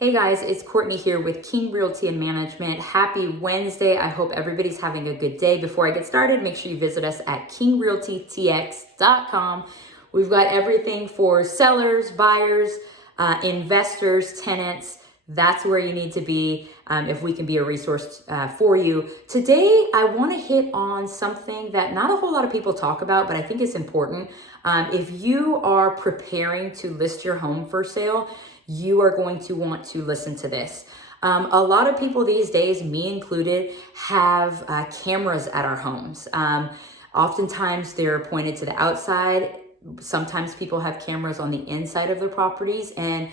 Hey guys, it's Courtney here with King Realty and Management. Happy Wednesday. I hope everybody's having a good day. Before I get started, make sure you visit us at kingrealtytx.com. We've got everything for sellers, buyers, investors, tenants. That's where you need to be if we can be a resource for you. Today, I want to hit on something that not a whole lot of people talk about, but I think it's important. If you are preparing to list your home for sale, you are going to want to listen to this. A lot of people these days, me included, have cameras at our homes. Oftentimes they're pointed to the outside. Sometimes people have cameras on the inside of their properties. And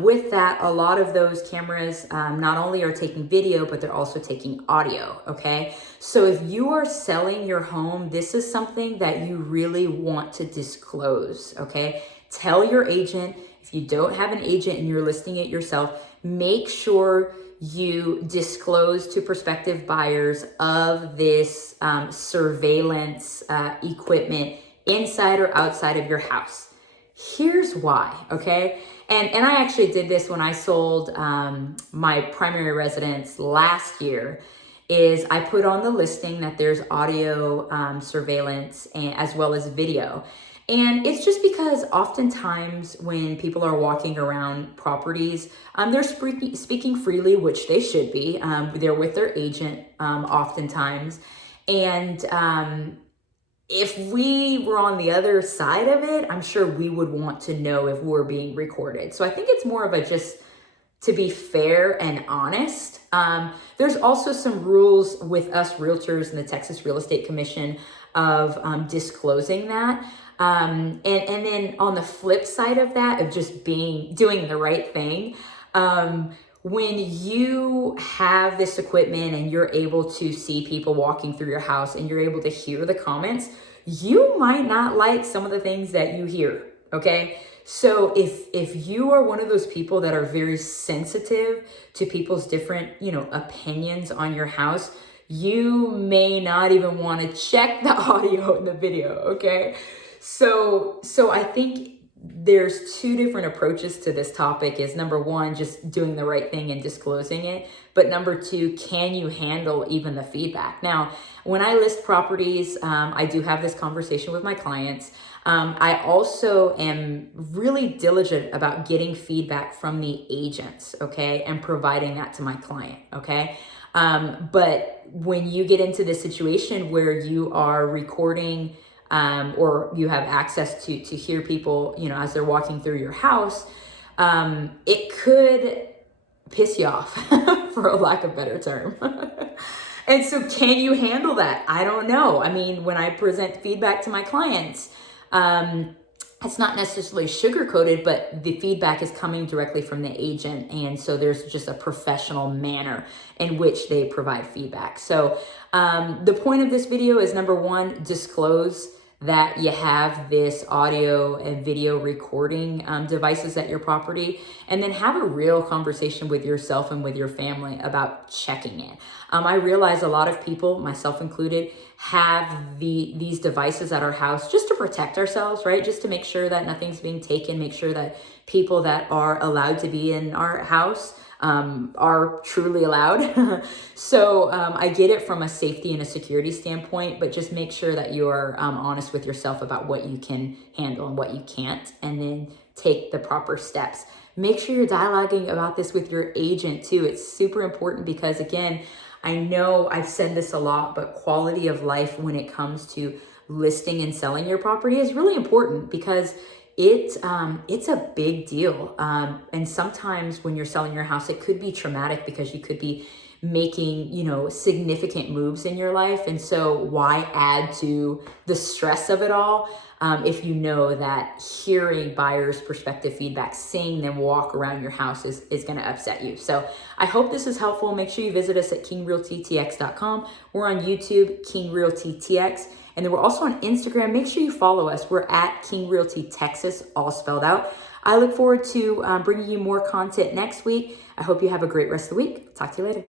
with that, a lot of those cameras not only are taking video, but they're also taking audio, okay? So if you are selling your home, this is something that you really want to disclose, okay? Tell your agent. If you don't have an agent and you're listing it yourself, make sure you disclose to prospective buyers of this surveillance equipment inside or outside of your house. Here's why, okay? And I actually did this when I sold my primary residence last year. Is I put on the listing that there's audio surveillance and as well as video. And it's just because oftentimes when people are walking around properties, they're speaking freely, which they should be. They're with their agent oftentimes. And if we were on the other side of it, I'm sure we would want to know if we're being recorded. So I think it's more of a just to be fair and honest. There's also some rules with us realtors and the Texas Real Estate Commission of disclosing that. And then on the flip side of that, of just doing the right thing, when you have this equipment and you're able to see people walking through your house and you're able to hear the comments, you might not like some of the things that you hear, okay? So if you are one of those people that are very sensitive to people's different, opinions on your house, you may not even want to check the audio and the video, okay? So I think there's two different approaches to this topic. Is number one, just doing the right thing and disclosing it. But number two, can you handle even the feedback? Now, when I list properties, I do have this conversation with my clients. I also am really diligent about getting feedback from the agents, okay, and providing that to my client, okay? But when you get into this situation where you are recording or you have access to hear people, as they're walking through your house, it could piss you off, for a lack of a better term. And so can you handle that? I don't know. I mean, when I present feedback to my clients, it's not necessarily sugar-coated, but the feedback is coming directly from the agent. And so there's just a professional manner in which they provide feedback. So the point of this video is, number one, disclose that you have this audio and video recording devices at your property, and then have a real conversation with yourself and with your family about checking it. I realize a lot of people, myself included, have these devices at our house just to protect ourselves, right? Just to make sure that nothing's being taken, make sure that people that are allowed to be in our house are truly allowed. So I get it from a safety and a security standpoint, but just make sure that you are honest with yourself about what you can handle and what you can't, and then take the proper steps. Make sure you're dialoguing about this with your agent too. It's super important because, again, I know I've said this a lot, but quality of life when it comes to listing and selling your property is really important because it's a big deal. And sometimes when you're selling your house, it could be traumatic because you could be making, significant moves in your life. And so why add to the stress of it all if you know that hearing buyers' perspective feedback, seeing them walk around your house is going to upset you. So I hope this is helpful. Make sure you visit us at kingrealtytx.com. We're on YouTube, King Realty TX. And then we're also on Instagram. Make sure you follow us. We're at King Realty Texas, all spelled out. I look forward to bringing you more content next week. I hope you have a great rest of the week. Talk to you later.